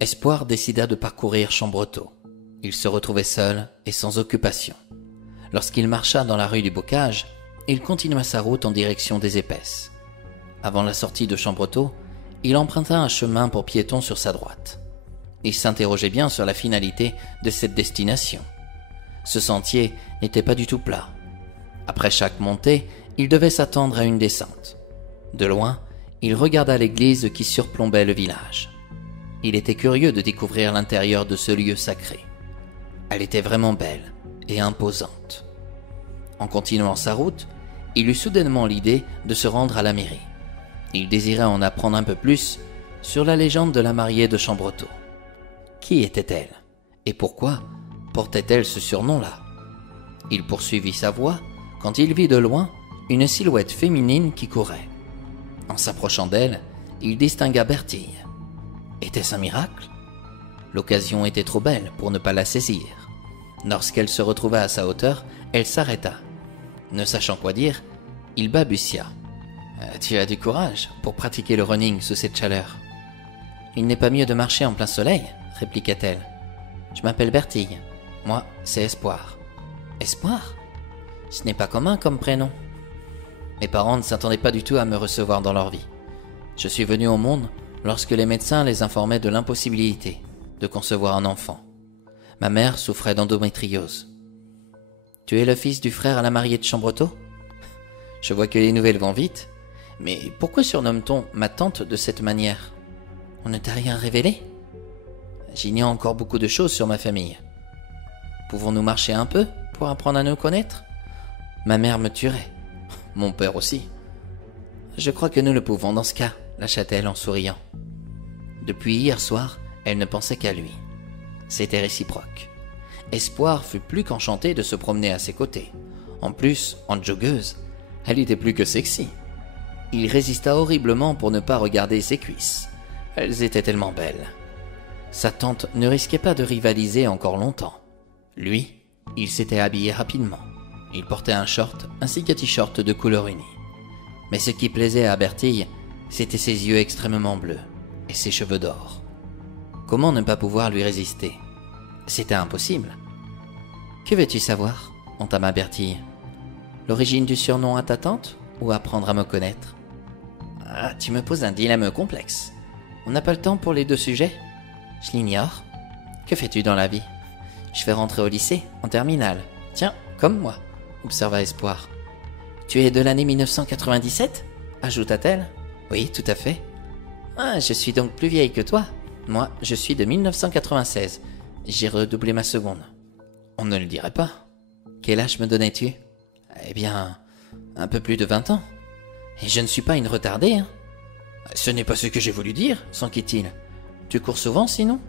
Espoir décida de parcourir Chambretot. Il se retrouvait seul et sans occupation. Lorsqu'il marcha dans la rue du Bocage, il continua sa route en direction des Épaisses. Avant la sortie de Chambretot, il emprunta un chemin pour piétons sur sa droite. Il s'interrogeait bien sur la finalité de cette destination. Ce sentier n'était pas du tout plat. Après chaque montée, il devait s'attendre à une descente. De loin, il regarda l'église qui surplombait le village. Il était curieux de découvrir l'intérieur de ce lieu sacré. Elle était vraiment belle et imposante. En continuant sa route, il eut soudainement l'idée de se rendre à la mairie. Il désirait en apprendre un peu plus sur la légende de la mariée de Chambretot. Qui était-elle et pourquoi portait-elle ce surnom-là? Il poursuivit sa voie quand il vit de loin une silhouette féminine qui courait. En s'approchant d'elle, il distingua Bertille. Était-ce un miracle? L'occasion était trop belle pour ne pas la saisir. Lorsqu'elle se retrouva à sa hauteur, elle s'arrêta. Ne sachant quoi dire, il balbutia. « Tu as du courage pour pratiquer le running sous cette chaleur. »« Il n'est pas mieux de marcher en plein soleil, » répliqua-t-elle. « Je m'appelle Bertille. Moi, c'est Espoir. »« Espoir ? Ce n'est pas commun comme prénom. » Mes parents ne s'attendaient pas du tout à me recevoir dans leur vie. Je suis venu au monde lorsque les médecins les informaient de l'impossibilité de concevoir un enfant. Ma mère souffrait d'endométriose. « Tu es le fils du frère à la mariée de Chambretot ? Je vois que les nouvelles vont vite. Mais pourquoi surnomme-t-on ma tante de cette manière ? On ne t'a rien révélé ? J'ignore encore beaucoup de choses sur ma famille. Pouvons-nous marcher un peu pour apprendre à nous connaître ? Ma mère me tuerait. Mon père aussi. Je crois que nous le pouvons dans ce cas, lâcha-t-elle en souriant. Depuis hier soir, elle ne pensait qu'à lui. C'était réciproque. Espoir fut plus qu'enchanté de se promener à ses côtés. En plus, en joggeuse, elle était plus que sexy. Il résista horriblement pour ne pas regarder ses cuisses. Elles étaient tellement belles. Sa tante ne risquait pas de rivaliser encore longtemps. Lui, il s'était habillé rapidement. Il portait un short ainsi qu'un t-shirt de couleur unie. Mais ce qui plaisait à Bertille, c'était ses yeux extrêmement bleus et ses cheveux d'or. Comment ne pas pouvoir lui résister? C'était impossible. « Que veux-tu savoir ?» entama Bertille. « L'origine du surnom à ta tante ou apprendre à me connaître ?»« Ah, tu me poses un dilemme complexe. On n'a pas le temps pour les deux sujets ?»« Je l'ignore. Que fais-tu dans la vie ?»« Je vais rentrer au lycée, en terminale. Tiens, comme moi, » observa Espoir. « Tu es de l'année 1997 ?» ajouta-t-elle. « Oui, tout à fait. »« Ah, je suis donc plus vieille que toi. Moi, je suis de 1996. J'ai redoublé ma seconde. »« On ne le dirait pas. »« Quel âge me donnais-tu ?»« Eh bien, un peu plus de 20 ans. Et je ne suis pas une retardée, hein. »« Ce n'est pas ce que j'ai voulu dire, » s'enquit-il. « Tu cours souvent, sinon ?»«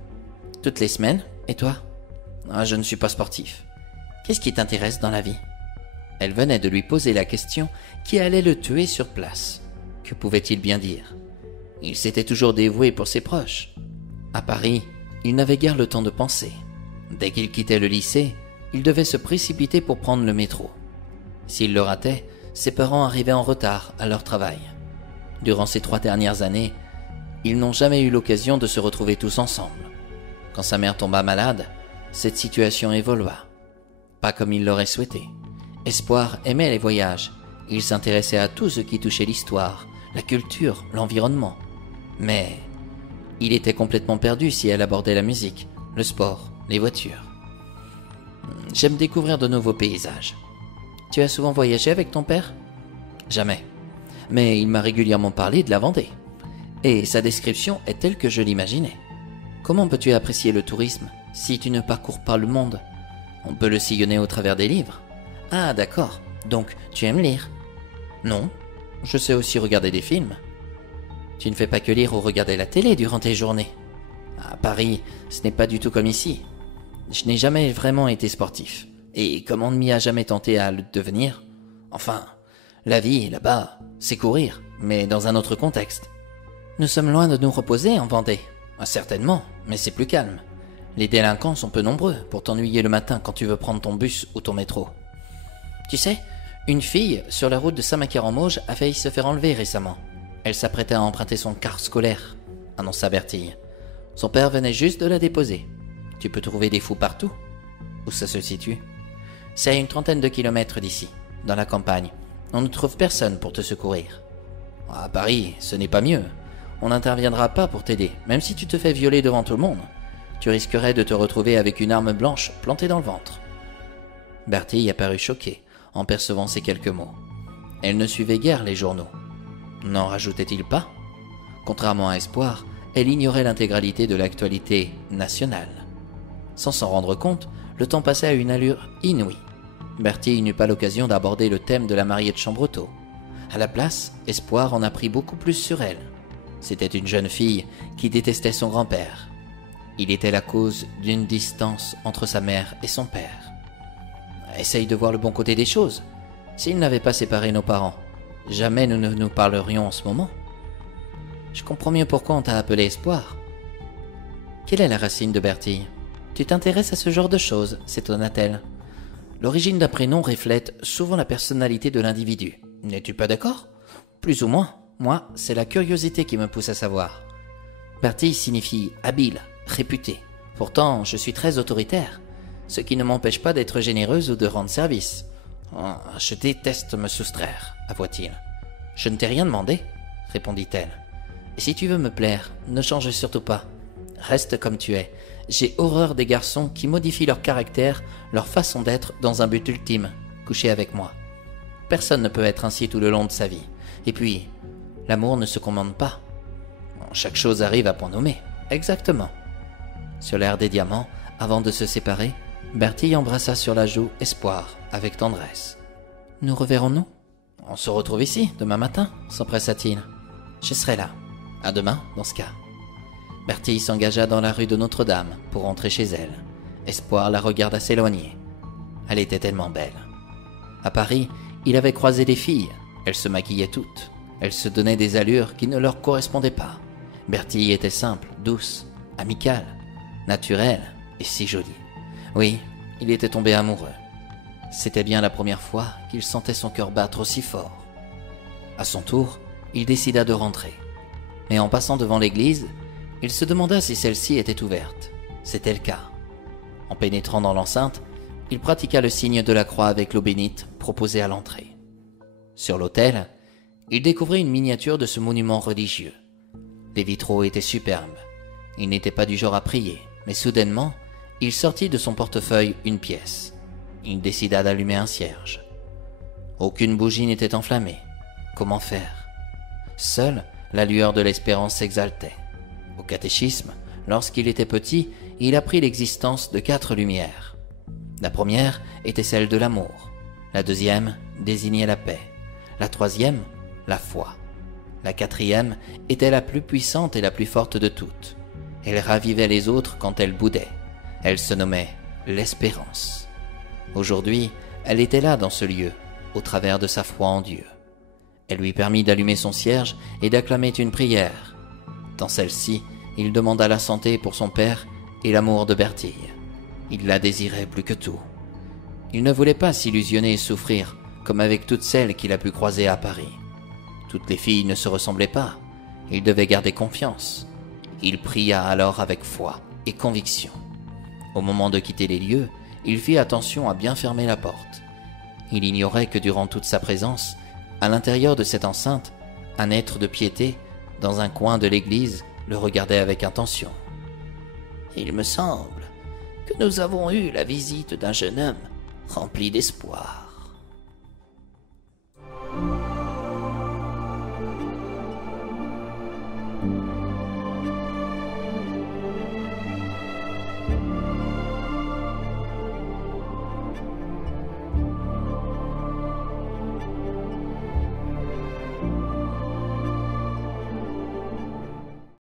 Toutes les semaines. Et toi ?»« Ah, je ne suis pas sportif. Qu'est-ce qui t'intéresse dans la vie ?» Elle venait de lui poser la question qui allait le tuer sur place. Que pouvait-il bien dire? Il s'était toujours dévoué pour ses proches. À Paris, il n'avait guère le temps de penser. Dès qu'il quittait le lycée, il devait se précipiter pour prendre le métro. S'il le ratait, ses parents arrivaient en retard à leur travail. Durant ces 3 dernières années, ils n'ont jamais eu l'occasion de se retrouver tous ensemble. Quand sa mère tomba malade, cette situation évolua. Pas comme il l'aurait souhaité. Espoir aimait les voyages. Il s'intéressait à tout ce qui touchait l'histoire, la culture, l'environnement. Mais il était complètement perdu si elle abordait la musique, le sport, les voitures. J'aime découvrir de nouveaux paysages. Tu as souvent voyagé avec ton père ? Jamais. Mais il m'a régulièrement parlé de la Vendée. Et sa description est telle que je l'imaginais. Comment peux-tu apprécier le tourisme si tu ne parcours pas le monde ? On peut le sillonner au travers des livres. Ah, d'accord. Donc, tu aimes lire ? Non. Je sais aussi regarder des films. Tu ne fais pas que lire ou regarder la télé durant tes journées. À Paris, ce n'est pas du tout comme ici. Je n'ai jamais vraiment été sportif. Et comme on ne m'y a jamais tenté à le devenir, enfin, la vie, là-bas, c'est courir, mais dans un autre contexte. Nous sommes loin de nous reposer en Vendée. Ah, certainement, mais c'est plus calme. Les délinquants sont peu nombreux pour t'ennuyer le matin quand tu veux prendre ton bus ou ton métro. Tu sais, une fille sur la route de Saint-Macaire-en-Mauges a failli se faire enlever récemment. Elle s'apprêtait à emprunter son car scolaire, annonça Bertille. Son père venait juste de la déposer. Tu peux trouver des fous partout. Où ça se situe? C'est à une 30aine de kilomètres d'ici, dans la campagne. On ne trouve personne pour te secourir. À Paris, ce n'est pas mieux. On n'interviendra pas pour t'aider, même si tu te fais violer devant tout le monde. Tu risquerais de te retrouver avec une arme blanche plantée dans le ventre. Bertille apparut choquée en percevant ces quelques mots. Elle ne suivait guère les journaux. N'en rajoutait-il pas? Contrairement à Espoir, elle ignorait l'intégralité de l'actualité nationale. Sans s'en rendre compte, le temps passait à une allure inouïe. Bertille n'eut pas l'occasion d'aborder le thème de la mariée de Chambretot. À la place, Espoir en apprit beaucoup plus sur elle. C'était une jeune fille qui détestait son grand-père. Il était la cause d'une distance entre sa mère et son père. Essaye de voir le bon côté des choses. S'ils n'avaient pas séparé nos parents, jamais nous ne nous parlerions en ce moment. Je comprends mieux pourquoi on t'a appelé Espoir. Quelle est la racine de Bertille? Tu t'intéresses à ce genre de choses, s'étonna-t-elle. L'origine d'un prénom reflète souvent la personnalité de l'individu. N'es-tu pas d'accord? Plus ou moins. Moi, c'est la curiosité qui me pousse à savoir. Bertille signifie habile, réputé. Pourtant, je suis très autoritaire, ce qui ne m'empêche pas d'être généreuse ou de rendre service. Oh, je déteste me soustraire, avoua-t-il. Je ne t'ai rien demandé, répondit-elle. Et si tu veux me plaire, ne change surtout pas. Reste comme tu es. J'ai horreur des garçons qui modifient leur caractère, leur façon d'être dans un but ultime, coucher avec moi. Personne ne peut être ainsi tout le long de sa vie. Et puis, l'amour ne se commande pas. Chaque chose arrive à point nommé. Exactement. Sur l'air des diamants, avant de se séparer, Bertille embrassa sur la joue Espoir avec tendresse. Nous reverrons-nous? On se retrouve ici, demain matin, s'empressa-t-il. Je serai là. À demain, dans ce cas. Bertille s'engagea dans la rue de Notre-Dame pour rentrer chez elle. Espoir la regarda s'éloigner. Elle était tellement belle. À Paris, il avait croisé des filles. Elles se maquillaient toutes. Elles se donnaient des allures qui ne leur correspondaient pas. Bertille était simple, douce, amicale, naturelle et si jolie. Oui, il était tombé amoureux. C'était bien la première fois qu'il sentait son cœur battre aussi fort. À son tour, il décida de rentrer. Mais en passant devant l'église, il se demanda si celle-ci était ouverte. C'était le cas. En pénétrant dans l'enceinte, il pratiqua le signe de la croix avec l'eau bénite proposée à l'entrée. Sur l'autel, il découvrit une miniature de ce monument religieux. Les vitraux étaient superbes. Il n'était pas du genre à prier, mais soudainement, il sortit de son portefeuille une pièce. Il décida d'allumer un cierge. Aucune bougie n'était enflammée. Comment faire? Seule la lueur de l'espérance s'exaltait. Au catéchisme, lorsqu'il était petit, il apprit l'existence de 4 lumières. La première était celle de l'amour. La deuxième désignait la paix. La troisième, la foi. La quatrième était la plus puissante et la plus forte de toutes. Elle ravivait les autres quand elle boudait. Elle se nommait l'espérance. Aujourd'hui, elle était là dans ce lieu, au travers de sa foi en Dieu. Elle lui permit d'allumer son cierge et d'acclamer une prière. Dans celle-ci, il demanda la santé pour son père et l'amour de Bertille. Il la désirait plus que tout. Il ne voulait pas s'illusionner et souffrir, comme avec toutes celles qu'il a pu croiser à Paris. Toutes les filles ne se ressemblaient pas. Il devait garder confiance. Il pria alors avec foi et conviction. Au moment de quitter les lieux, il fit attention à bien fermer la porte. Il ignorait que durant toute sa présence, à l'intérieur de cette enceinte, un être de piété, dans un coin de l'église, le regardait avec intention. « Il me semble que nous avons eu la visite d'un jeune homme rempli d'espoir. »